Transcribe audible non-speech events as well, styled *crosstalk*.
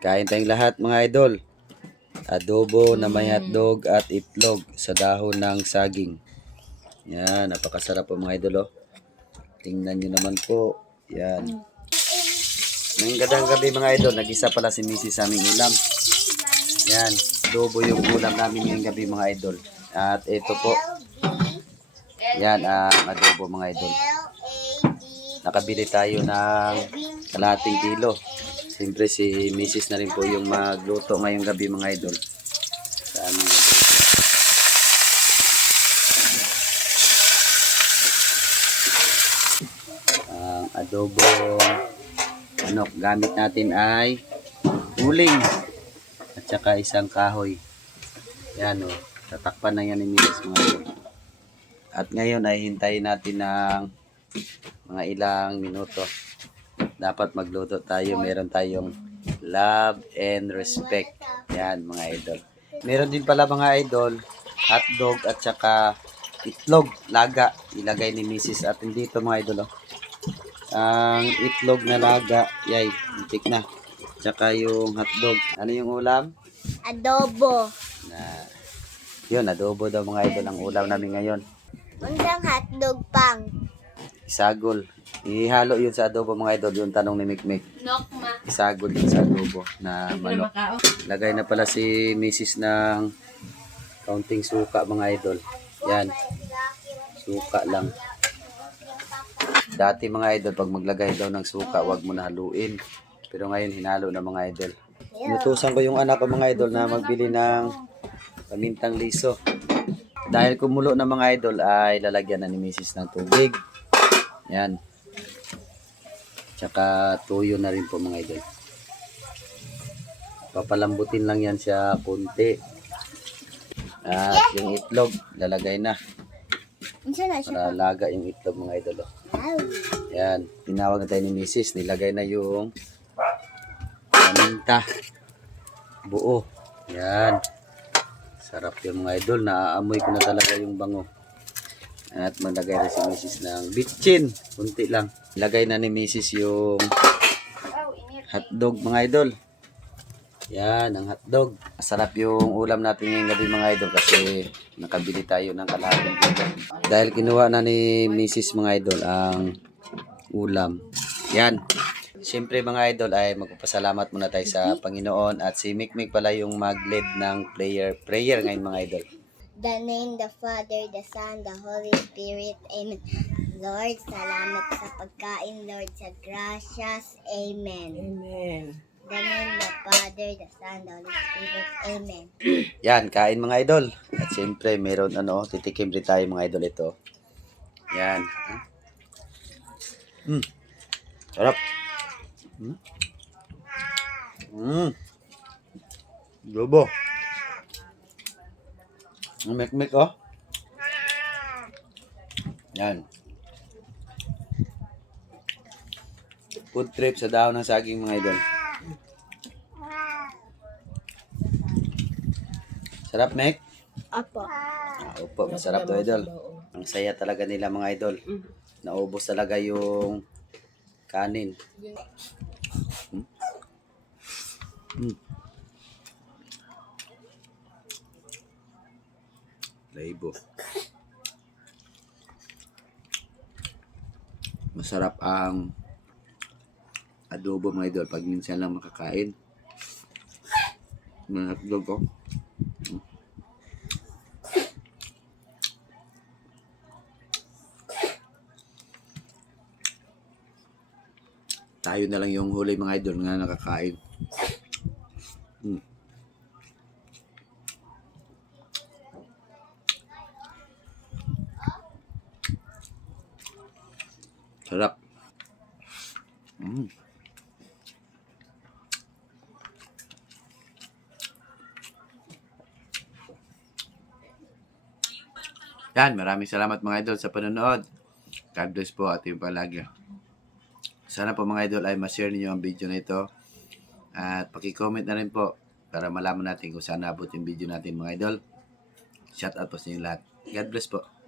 Kain tayong lahat mga idol. Adobo na may hotdog at itlog sa dahon ng saging. Yan, napakasarap po mga idol oh. Tingnan nyo naman po. Yan. Ngayong gadang gabi mga idol, nag-isa pala si Mrs. sa aming ulam. Yan, adobo yung ulam namin ngayong gabi mga idol. At ito po, yan ang adobo mga idol. Nakabili tayo ng kalahating kilo. Siyempre si Mrs. na rin po yung magluto ngayong gabi mga idol. Sa. Ang adobo ano, gamit natin ay uling at saka isang kahoy. Yan o, tatakpan na yan ni Mrs. mga idol. At ngayon ay hintayin natin ng mga ilang minuto. Dapat magluto tayo. Meron tayong love and respect. Yan mga idol. Meron din pala mga idol, hotdog at saka itlog, laga. Ilagay ni Mrs. at dito mga idol. Oh. Ang itlog na laga, yay, itik na. Tsaka yung hotdog. Ano yung ulam? Adobo. Na, yun, adobo daw mga idol ang ulam namin ngayon. Undang hotdog pang. Isagol. Ihalo yun sa adobo mga idol. Yung tanong ni Mikmik. Isagol yun sa adobo na manok. Lagay na pala si Mrs. ng kaunting suka mga idol. Yan. Suka lang. Dati mga idol, pag maglagay daw ng suka, wag mo na haluin. Pero ngayon, hinalo na mga idol. Inutusan ko yung anak ko mga idol na magbili ng pamintang liso. Dahil kumulo na mga idol ay lalagyan na ni Mrs. ng tubig. Yan. Tsaka tuyo na rin po mga idol. Papalambutin lang yan siya konti. At yung itlog, lalagay na. Para laga yung itlog mga idol. oh. Yan. Tinawag na tayo ni Mrs. Nilagay na yung paminta. Buo. Yan. Sarap yung mga idol. Naaamoy ko na talaga yung bango. At maglagay na si Mrs. ng bitchin. Kunti lang. Ilagay na ni Mrs. yung hotdog mga idol. Yan, ang hotdog. Masarap yung ulam natin ngayong gabi mga idol kasi nakabili tayo ng kalahating. Dahil kinuha na ni Mrs. mga idol ang ulam. Yan. Siyempre mga idol ay magpapasalamat muna tayo sa Panginoon at si Mikmik pala yung mag-lead ng prayer, prayer ngayon mga idol. The name, the Father, the Son, the Holy Spirit. Amen. Lord, salamat sa pagkain, Lord, sa gracias. Amen. Amen. The name, the Father, the Son, the Holy Spirit. Amen. *clears throat* Yan, kain mga idol. At siyempre meron ano, titikim rin tayo mga idol ito. Yan. Hmm. Sarap. Hmm. Hmm. Lobo. Ang mikmik oh. Yan. Food trip sa dahon ng saging mga idol. Sarap, Mek? Apo. Ah, opo, masarap to, idol. Ang saya talaga nila mga idol. Naubos talaga yung kanin. Hmm? Hmm. Laibo. Masarap ang adobo mga idol pag minsan lang makakain. Mga hotdog ko. tayo na lang yung huli mga idol nga nakakain. Mm. Sarap. Mm. Yan, maraming salamat mga idol sa panonood. God bless po at yung palagi. Sana po mga idol ay ma-share niyo ang video na ito. At paki-comment na rin po para malaman natin kung saan naabot yung video natin mga idol. Shout out po sa inyo lahat. God bless po.